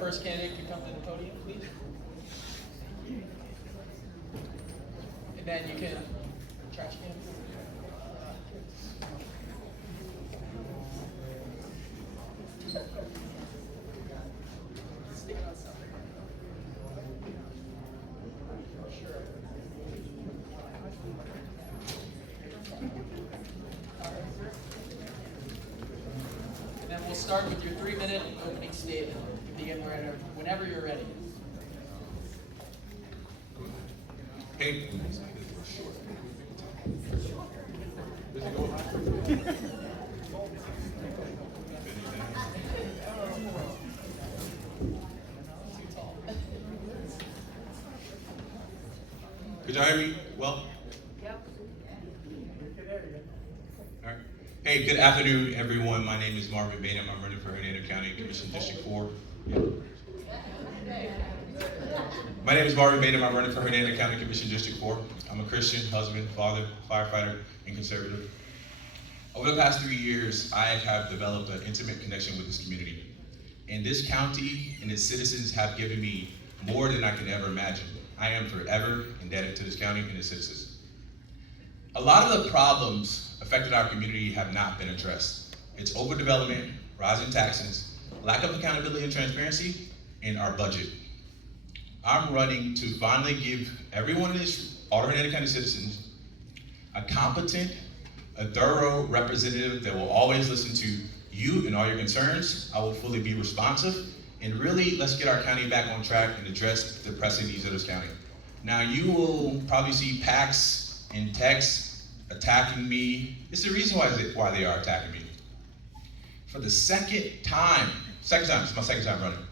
first candidate could come to the podium, please. And then you can trash can. Stick it outside. And then we'll start with your 3-minute opening statement. You can begin whenever you're ready. Hey. Could y'all hear me well? Yep. All right. Hey, good afternoon, everyone. My name is Marvin Bainham. I'm running for Hernando County Commission District 4. My name is Marvin Bainham. I'm running for Hernando County Commission District 4. I'm a Christian, husband, father, firefighter, and conservative. Over the past 3 years, I have developed an intimate connection with this community. And this county and its citizens have given me more than I can ever imagine. I am forever indebted to this county and its citizens. A lot of the problems affecting our community have not been addressed. It's overdevelopment, rising taxes, lack of accountability and transparency, and our budget. I'm running to finally give everyone in this, all Hernando County citizens, a competent, a thorough representative that will always listen to you and all your concerns. I will fully be responsive, and really let's get our county back on track and address the pressing needs of this county. Now you will probably see PACs and texts attacking me. It's the reason why they are attacking me. For the second time, it's my second time running.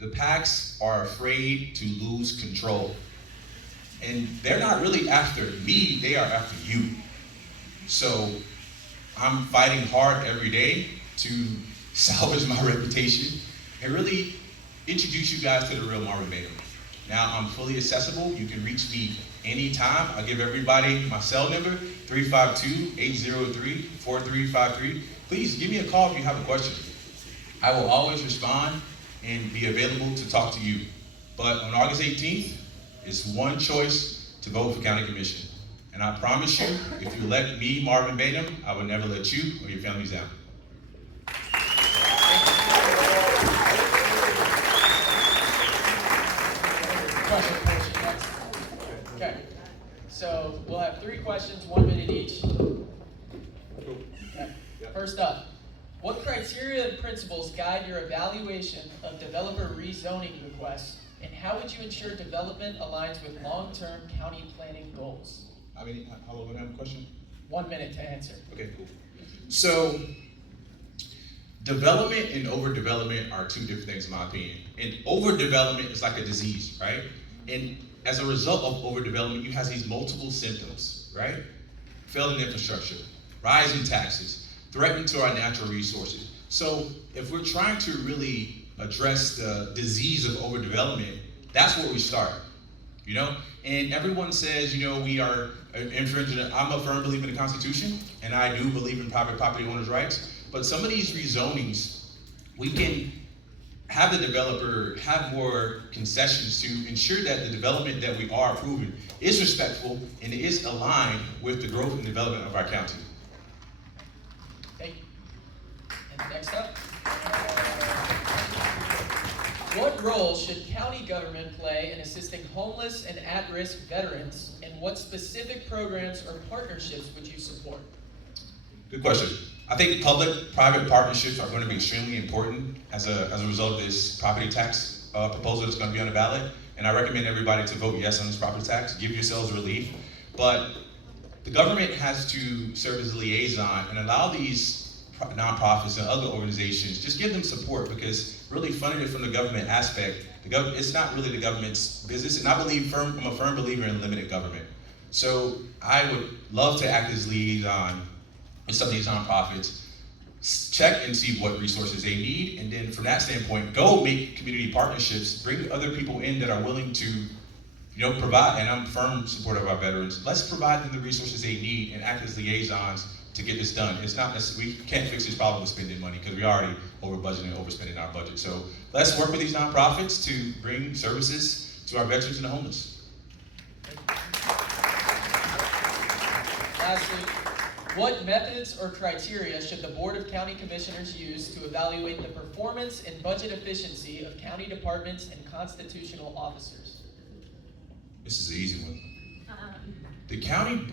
The PACs are afraid to lose control. And they're not really after me, they are after you. So I'm fighting hard every day to salvage my reputation and really introduce you guys to the real Marvin Bainham. Now I'm fully accessible. You can reach me anytime. I'll give everybody my cell number, 352-803-4353. Please give me a call if you have a question. I will always respond and be available to talk to you. But on August 18th, it's one choice to vote for county commission. And I promise you, if you elect me, Marvin Bainham, I will never let you or your families down. Question portion next. Okay. So we'll have 3 questions, 1 minute each. Okay. First up, what criteria and principles guide your evaluation of developer rezoning requests, and how would you ensure development aligns with long-term county planning goals? How long would I have a question? 1 minute to answer. Okay, cool. So, development and overdevelopment are two different things in my opinion. And overdevelopment is like a disease, right? And as a result of overdevelopment, you have these multiple symptoms, right? Failing infrastructure, rising taxes, threatening to our natural resources. So if we're trying to really address the disease of overdevelopment, that's where we start, you know? And everyone says, you know, we are infringing. I'm a firm believer in the Constitution, and I do believe in private property owners' rights. But some of these rezonings, we can have the developer have more concessions to ensure that the development that we are approving is respectful and is aligned with the growth and development of our county. Thank you. And next up. What role should county government play in assisting homeless and at-risk veterans, and what specific programs or partnerships would you support? Good question. I think public-private partnerships are going to be extremely important as a result of this property tax proposal that's going to be on the ballot. And I recommend everybody to vote yes on this property tax. Give yourselves relief. But the government has to serve as a liaison and allow these nonprofits and other organizations, just give them support, because really funding it from the government aspect, it's not really the government's business. And I'm a firm believer in limited government. So I would love to act as liaison with some of these nonprofits, check and see what resources they need, and then from that standpoint, go make community partnerships, bring other people in that are willing to, you know, provide, and I'm a firm supporter of our veterans. Let's provide them the resources they need and act as liaisons to get this done. It's not necessarily, we can't fix this problem with spending money because we already over budgeting and overspending our budget. So let's work with these nonprofits to bring services to our veterans and the homeless. Lastly, what methods or criteria should the Board of County Commissioners use to evaluate the performance and budget efficiency of county departments and constitutional officers? This is an easy one. The county,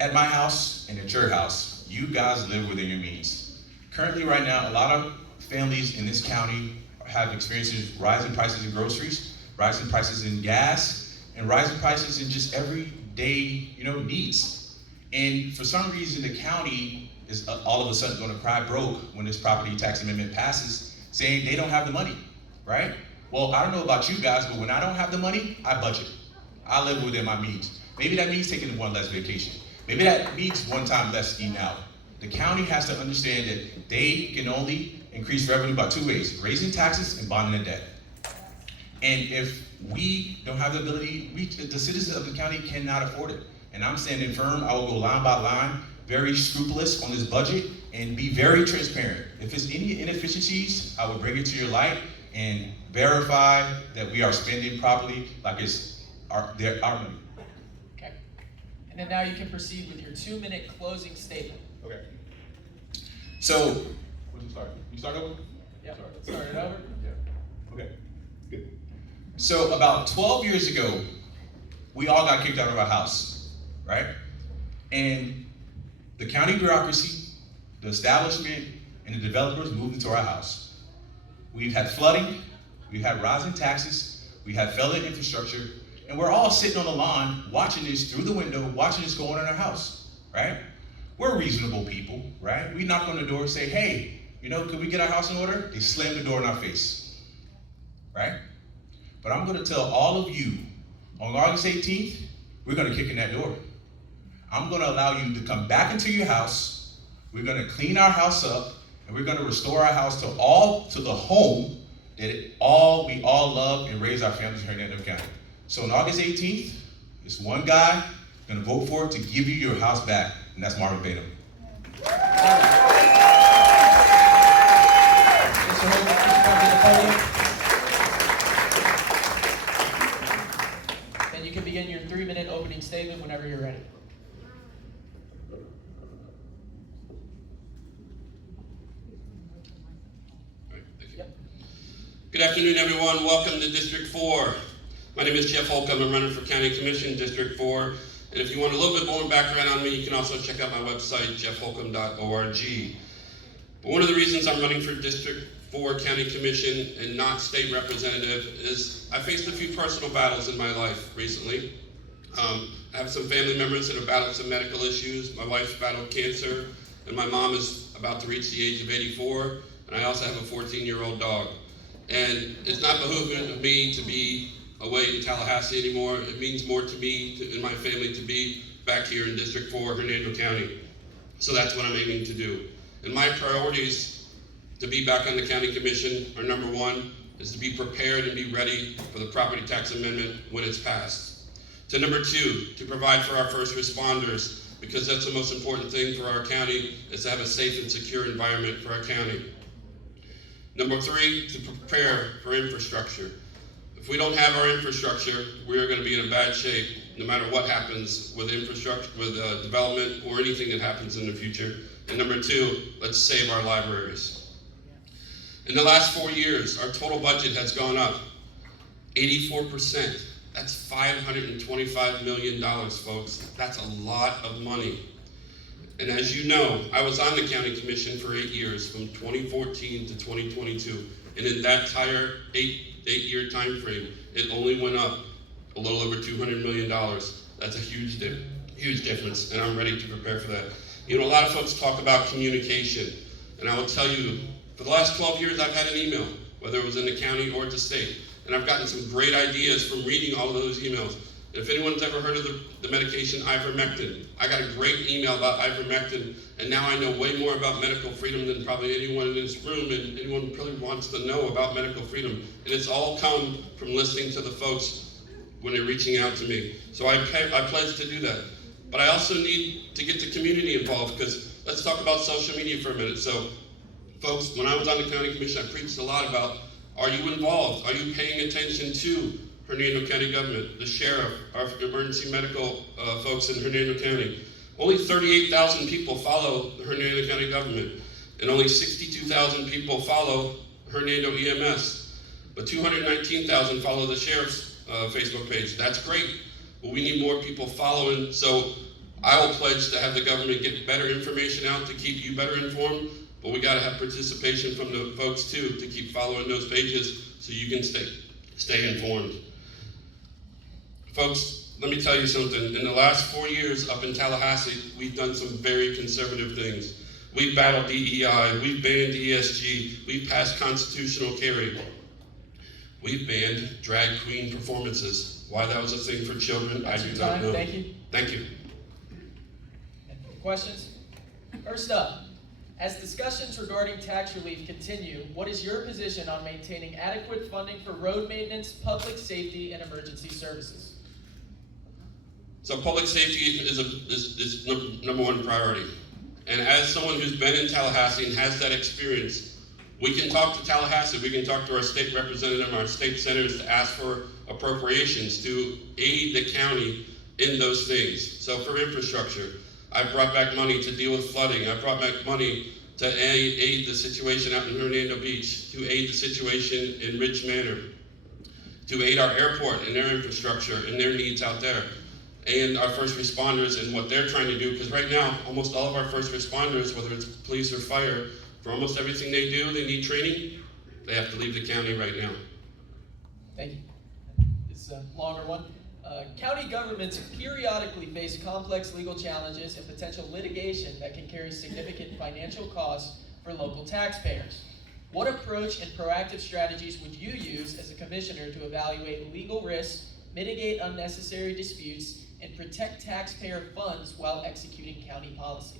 at my house and at your house, you guys live within your means. Currently, right now, a lot of families in this county have experienced rising prices in groceries, rising prices in gas, and rising prices in just everyday, needs. And for some reason, the county is all of a sudden going to cry broke when this property tax amendment passes, saying they don't have the money, right? Well, I don't know about you guys, but when I don't have the money, I budget. I live within my means. Maybe that means taking one less vacation. Maybe that means one time less eating out. The county has to understand that they can only increase revenue by two ways: raising taxes and bonding the debt. And if we don't have the ability, the citizens of the county cannot afford it. And I'm standing firm. I will go line by line, very scrupulous on this budget, and be very transparent. If there's any inefficiencies, I will bring it to your light and verify that we are spending properly, like it's our money. Okay. And then now you can proceed with your 2-minute closing statement. Okay. So, what'd you start? You start over? Yeah. Start it over. Yeah. Okay. Good. So about 12 years ago, we all got kicked out of our house, right? And the county bureaucracy, the establishment, and the developers moved into our house. We've had flooding, we've had rising taxes, we have failing infrastructure, and we're all sitting on the lawn watching this through the window, watching this go on in our house, right? We're reasonable people, right? We knock on the door and say, hey, could we get our house in order? They slam the door in our face, right? But I'm gonna tell all of you, on August 18th, we're gonna kick in that door. I'm gonna allow you to come back into your house, we're gonna clean our house up, and we're gonna restore our house to the home that we all love and raise our families in Hernando County. So on August 18th, this one guy gonna vote for it to give you your house back, and that's Marvin Batum. Mr. Hogan, please come to the podium. Then you can begin your 3-minute opening statement whenever you're ready. Good afternoon, everyone. Welcome to District 4. My name is Jeff Holcomb. I'm running for County Commission, District 4. And if you want a little bit more background on me, you can also check out my website, jeffholcomb.org. But one of the reasons I'm running for District 4 County Commission and not state representative is I faced a few personal battles in my life recently. I have some family members that have battled some medical issues. My wife's battled cancer, and my mom is about to reach the age of 84. And I also have a 14-year-old dog. And it's not behooving of me to be away in Tallahassee anymore. It means more to me and my family to be back here in District 4, Hernando County. So that's what I'm aiming to do. And my priorities to be back on the County Commission are: number one, is to be prepared and be ready for the property tax amendment when it's passed. To number two, to provide for our first responders, because that's the most important thing for our county, is to have a safe and secure environment for our county. Number three, to prepare for infrastructure. If we don't have our infrastructure, we are going to be in a bad shape, no matter what happens with infrastructure, with development, or anything that happens in the future. And number two, let's save our libraries. In the last 4 years, our total budget has gone up 84%. That's $525 million, folks. That's a lot of money. And as you know, I was on the County Commission for 8 years, from 2014 to 2022. And in that entire eight-year time frame, it only went up a little over $200 million. That's a huge difference, and I'm ready to prepare for that. A lot of folks talk about communication, and I will tell you, for the last 12 years, I've had an email, whether it was in the county or at the state, and I've gotten some great ideas from reading all of those emails. If anyone's ever heard of the medication ivermectin, I got a great email about ivermectin, and now I know way more about medical freedom than probably anyone in this room, and anyone really wants to know about medical freedom. And it's all come from listening to the folks when they're reaching out to me. So I pledge to do that. But I also need to get the community involved, because let's talk about social media for a minute. So, folks, when I was on the county commission, I preached a lot about, are you involved? Are you paying attention to Hernando County government, the sheriff, our emergency medical folks in Hernando County? Only 38,000 people follow the Hernando County government, and only 62,000 people follow Hernando EMS, but 219,000 follow the sheriff's Facebook page. That's great, but we need more people following. So I will pledge to have the government get better information out to keep you better informed, but we got to have participation from the folks too to keep following those pages so you can stay informed. Folks, let me tell you something. In the last 4 years up in Tallahassee, we've done some very conservative things. We've battled DEI, we've banned ESG, we've passed constitutional carry. We've banned drag queen performances. Why that was a thing for children, I do not know. Thank you. Thank you. Questions? First up, as discussions regarding tax relief continue, what is your position on maintaining adequate funding for road maintenance, public safety, and emergency services? So public safety is number one priority. And as someone who's been in Tallahassee and has that experience, we can talk to Tallahassee, we can talk to our state representative, our state senators to ask for appropriations to aid the county in those things. So for infrastructure, I brought back money to deal with flooding. I brought back money to aid the situation out in Hernando Beach, to aid the situation in Ridge Manor, to aid our airport and their infrastructure and their needs out there, and our first responders and what they're trying to do, because right now, almost all of our first responders, whether it's police or fire, for almost everything they do, they need training, they have to leave the county right now. Thank you. It's a longer one. County governments periodically face complex legal challenges and potential litigation that can carry significant financial costs for local taxpayers. What approach and proactive strategies would you use as a commissioner to evaluate legal risks, mitigate unnecessary disputes, and protect taxpayer funds while executing county policy?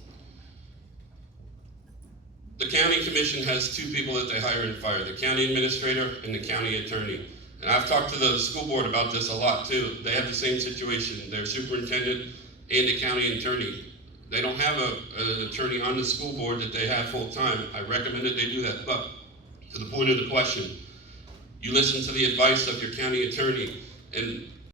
The county commission has two people that they hire and fire, the county administrator and the county attorney. And I've talked to the school board about this a lot too. They have the same situation. Their superintendent and the county attorney. They don't have an attorney on the school board that they have full time. I recommend that they do that. But to the point of the question, you listen to the advice of your county attorney, and